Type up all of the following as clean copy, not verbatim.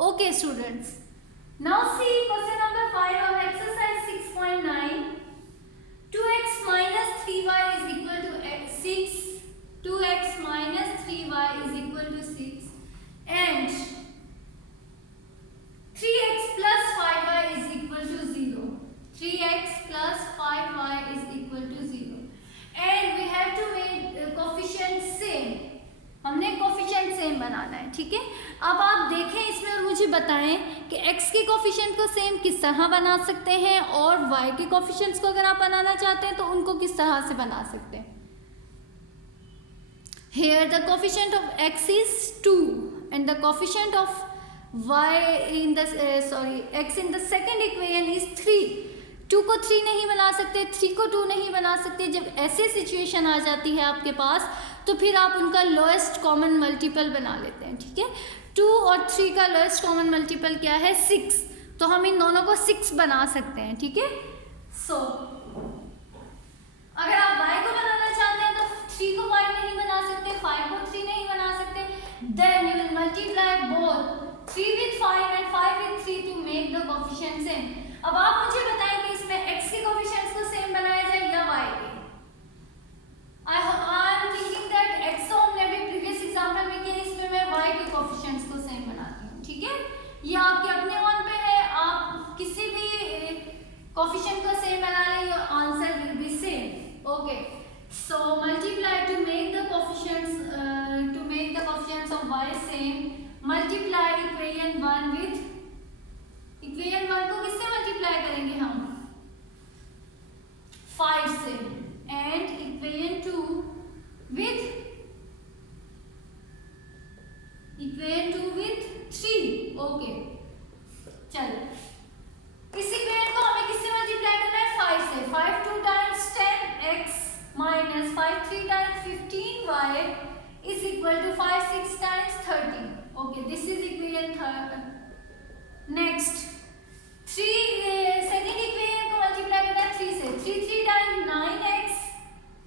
Okay students, now see question number 5 of exercise 6.9. 2x minus 3y is equal to 6. 2x minus 3y is equal to 6 and 3x plus 5y is equal to 0. 3x plus 5y is equal to 0 and we have to make coefficient same. हमने coefficient same बनाना है, ठीक है। अब आप देखें इसमें और मुझे बताएं कि x के कोफिशिएंट को सेम किस तरह बना सकते हैं और y के कोफिशिएंट्स को अगर आप बनाना चाहते हैं तो उनको किस तरह से बना सकते हैं। Here the coefficient of x is 2 and the coefficient of y in the x in the second equation is 3. 2 को 3 नहीं बना सकते, 3 को 2 नहीं बना सकते। जब ऐसे सिचुएशन आ जाती है आपके पास तो फिर आप उनका लोएस्ट कॉमन मल्टीपल बना लेते हैं, ठीक है। 2 और 3 का लोएस्ट कॉमन मल्टीपल क्या है? 6। तो हम इन दोनों को 6 बना सकते हैं, ठीक है। सो अगर आप y को बनाना चाहते हैं तो 3 को y नहीं बना सकते, 5 को 3 नहीं बना सकते। Then you will multiply both 3 with 5 and 5 with 3 to make the coefficient same. अब आप मुझे बताएं कि इसमें x के कोफिशिएंट्स को सेम बनाया जाए या y के। I am thinking that x तो हमने अभी प्रीवियस एग्जांपल में किया, इसमें मैं y के कोफिशिएंट्स को सेम बनाती हूँ, ठीक है। ये आपके अपने मन पे है, आप किसी भी कोफिशिएंट को सेम बना लें, your answer will be same. Okay, so multiply two make the coefficients of y same. Multiply equation 1 with equation 1 को किससे मल्टीप्लाई करेंगे हम? 5 से। And equation 2 with equation 2 with 3। Okay, चलो इस इक्वेशन को हमें किससे मल्टीप्लाई करना है? 5 से। 5 2 times 10x minus 5 3 times 15y is equal to 5 6 times 30. Okay, this is equation third. Next 3 second equation को मल्टीप्लाई करना है 3 से। 3 3 times 9x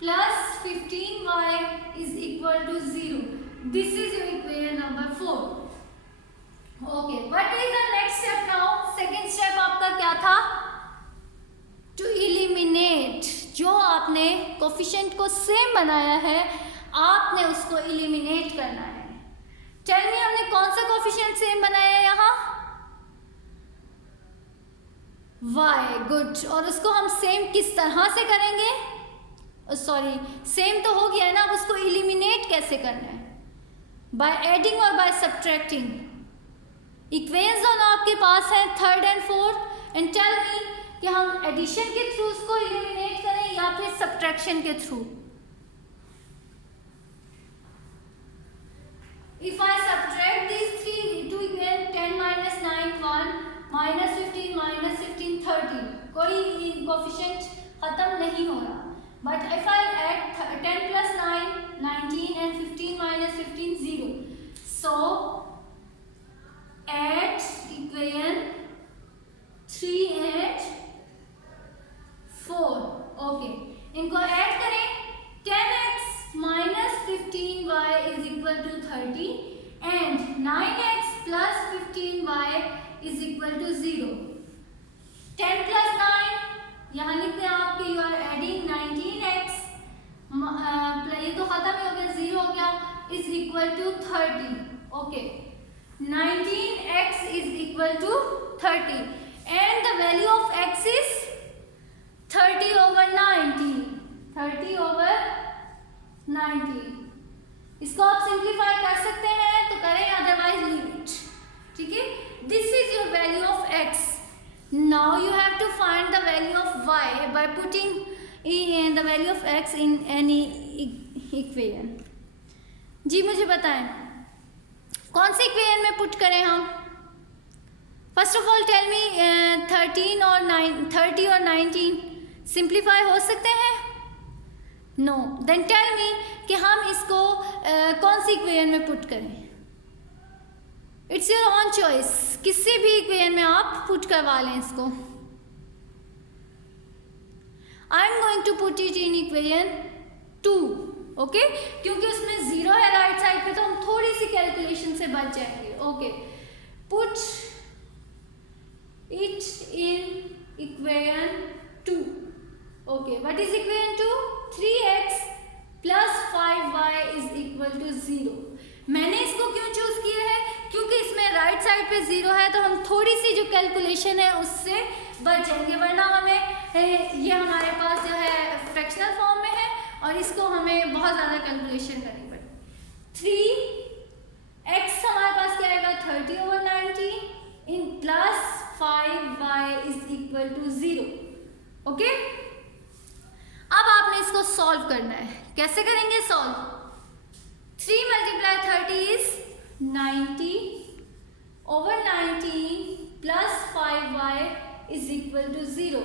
plus 15y is equal to 0. This is your equation number 4. Okay, what is the next step now? Second step आपका क्या था? To eliminate. जो आपने coefficient को सेम बनाया है आपने उसको एलिमिनेट करना है। टेल मी, हमने कौन सा कोफिशिएंट सेम बनाया है यहाँ? y। गुड। और उसको हम सेम किस तरह से करेंगे? सॉरी, सेम तो हो गया है ना, अब उसको एलिमिनेट कैसे करना है? बाय एडिंग और बाय सब्ट्रैक्टिंग। इक्वेशंस दोनों आपके पास हैं, third and fourth, and tell me कि हम एडिशन के थ्रू उसको एलिमिनेट करें या फिर सब्ट्रैक्शन के through. If I subtract these two equations, 10 minus 9 1 minus 15 minus 15 30, कोई कोफिशिएंट खत्म नहीं हो रहा। But if I add 10 plus 9 19 and 15 minus 15 0. So add equation 3 and 4. Okay, इनको ऐड करें। 10x minus 15y is equal to 30 and 9x plus 15y is equal to 0. 10 plus 9 यहाँ लिखते हैं आपके, you are adding 19x, ये तो खत्म ही हो गया, 0 हो गया, is equal to 30. Okay, 19x is equal to 30 and the value of x is 30 over 90. 30 over 90. इसको आप सिंप्लीफाई कर सकते हैं तो करें, अदरवाइज लीव इट, ठीक है। This is your value of x. Now you have to find the value of y by putting the value of x in any equation. जी मुझे बताएं कौन से इक्वेशन में पुट करें हम? First of all tell me, 30 और 19 simplify हो सकते हैं? नो। देन टेल मी कि हम इसको कौन सी इक्वेशन में पुट करें? इट्स योर ऑन चॉइस, किसी भी इक्वेशन में आप पुट करवा लें इसको। I am going to put it in equation 2। Okay, क्योंकि उसमें 0 है राइट साइड पे तो हम थोड़ी सी कैलकुलेशन से बच जाएंगे। Okay, put okay, what is equal to 3x plus 5y is equal to 0। मैंने इसको क्यों चूज किया है, क्योंकि इसमें राइट साइड पे 0 है, तो हम थोड़ी सी जो कैलकुलेशन है उससे बच जाएंगे, वरना हमें ये हमारे पास जो है फ्रैक्शनल फॉर्म में है और इसको हमें बहुत ज़्यादा कैलकुलेशन करनी पड़ेगी। 3x हमारे पास क्या आएगा 30/90 in plus 5y is equal to 0। Okay, अब आपने इसको सॉल्व करना है। कैसे करेंगे solve? 3 × 30 is 90/19 plus 5y is equal to 0।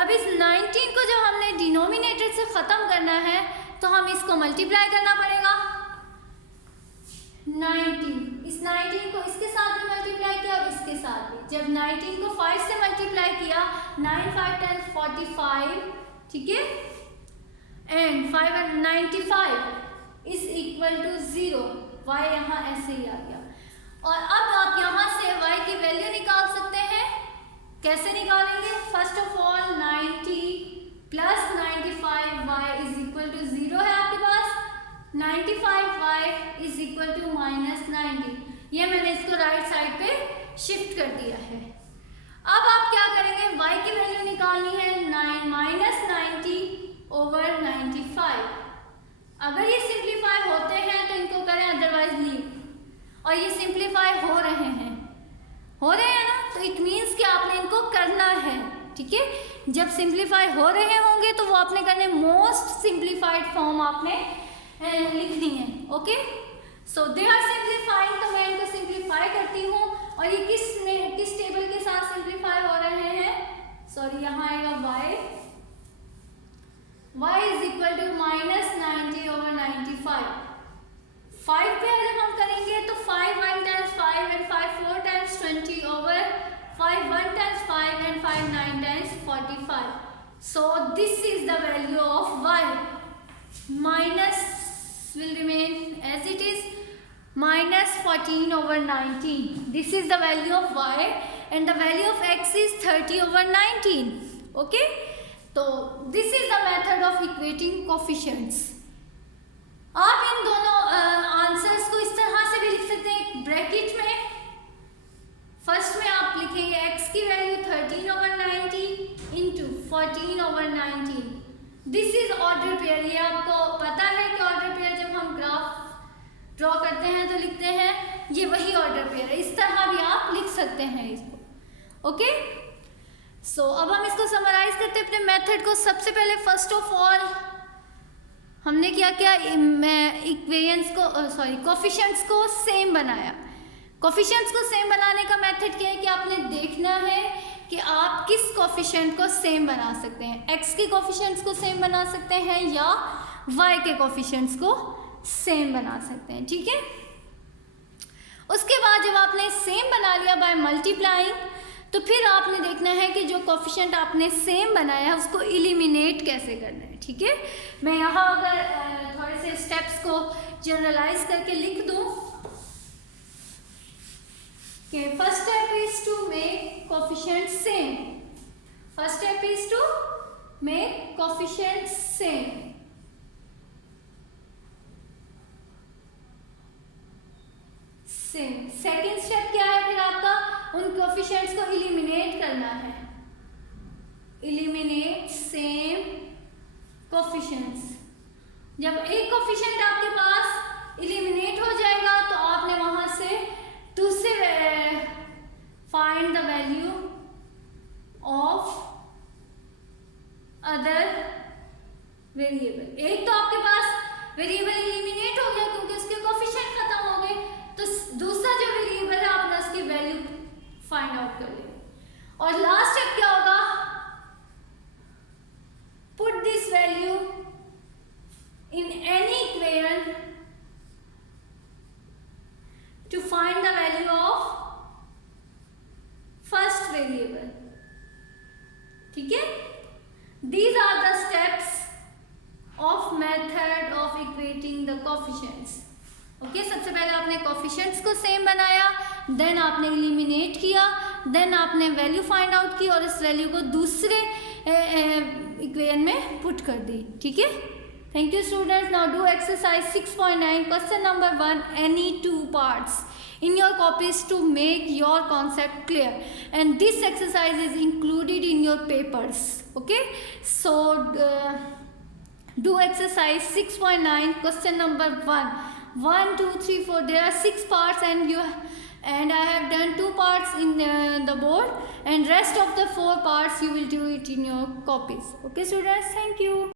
अब इस 19 को जब हमने डिनोमिनेटर से ख़त्म करना है तो हम इसको मल्टीप्लाई करना पड़ेगा। 19, इस 19 को इसके साथ भी मल्टीप्लाई किया और इसके साथ भी। जब 19 को 5 से मल्टीप्लाई किया 9 × 5 = 45, ठीक है, and 5 × 95 is equal to 0। y यहाँ ऐसे ही आ गया। और अब आप यहाँ से y की वैल्यू निकाल सकते हैं। कैसे निकालेंगे? First of all 90 plus 95y is equal to 0 है आपके पास, 95y इज इक्वल टू -90। ये मैंने इसको राइट साइड पे शिफ्ट कर दिया है। अब आप क्या करेंगे, y की वैल्यू निकालनी है, 90/95। अगर ये सिंप्लीफाई होते हैं तो इनको करें, अदरवाइज लीव। और ये सिंप्लीफाई हो रहे हैं ना, तो इट मीन्स कि आपने इनको करना है, ठीक है। जब सिंप्लीफाई हो रहे होंगे तो वो आपने करने, मोस्ट सिंप्लीफाइड फॉर्म आपने लिखनी है। Okay, so they are simplifying, तो मैं इनको सिंप्लीफाई करती हूँ। और ये किस टेबल के साथ सिंप्लीफाई हो रहे हैं? सॉरी, यहाँ आएगा y इज इक्वल टू -90/95। 5 पे अगर हम करेंगे तो 5 1 times 5 and 5 4 times 20/5 1 times 5 and 5 9 times 45. So this is the value of y. Minus will remain as it is, -14/19. This is the value of y and the value of x is 30/19. Okay, so this is the method of equating coefficients. आप इन दोनों answers को इस तरह से भी लिख सकते हैं, एक ब्रैकेट में फर्स्ट में आप लिखेंगे x की value 13/90 into 14/19। This is order pair. ये आपको पता है कि ऑर्डर पेयर जब हम ग्राफ ड्रॉ करते हैं तो लिखते हैं, ये वही ऑर्डर पेयर है। इस तरह भी आप लिख सकते हैं इसको। ओके, सो अब हम इसको समराइज करते हैं अपने मेथड को। सबसे पहले फर्स्ट ऑफ ऑल हमने क्या किया, इक्वेशंस को कोफिशिएंट्स को सेम बनाया। कोफिशिएंट्स को सेम बनाने का मेथड क्या है कि आपने देखना है कि आप किस कोफिशिएंट को सेम बना सकते हैं। x के कोफिशिएंट्स को सेम बना सकते हैं या y के कोफिशिएंट्स को सेम बना सकते हैं, ठीक है। उसके बाद जब आपने सेम बना लिया बाय मल्टीप्लाइंग, तो फिर आपने देखना है कि जो कोफिशिएंट आपने सेम बनाया है उसको एलिमिनेट कैसे करना है, ठीक है। मैं यहाँ अगर थोड़े से स्टेप्स को जनरलाइज करके लिख दूँ कि first step is to make coefficient same. First step is to make coefficient same. Second step क्या है फिर आपका, उन कोफिशिएंट्स को एलिमिनेट करना है। Eliminate same coefficients. जब एक कोफिशिएंट आपके पास एलिमिनेट हो जाएगा तो आपने वहां से दूसरे find the value of other variable. एक तो आपके पास वेरिएबल एलिमिनेट हो गया क्योंकि उसके कोफिशिएंट खत्म हो गए, तो दूसरा जो वेरिएबल है आपने उसकी वैल्यू फाइंड आउट कर लेंगे। और लास्ट स्टेप क्या होगा, put this value in any equation two find the value of first variable, ठीक है। These are the steps of method of equating the coefficients. Okay, सबसे पहले आपने कोफिशिएंट्स को सेम बनाया, देन आपने एलिमिनेट किया, देन आपने वैल्यू फाइंड आउट की और इस वैल्यू को दूसरे इक्वेशन में पुट कर दी, ठीक है। Thank you students. Now do exercise 6.9 question number 1 any two parts in your copies to make your concept clear, and this exercise is included in your papers, okay. So do exercise 6.9 question number 1 2 3 4. There are 6 parts and I have done 2 parts in the board, and rest of the 4 parts you will do it in your copies, okay students. Thank you.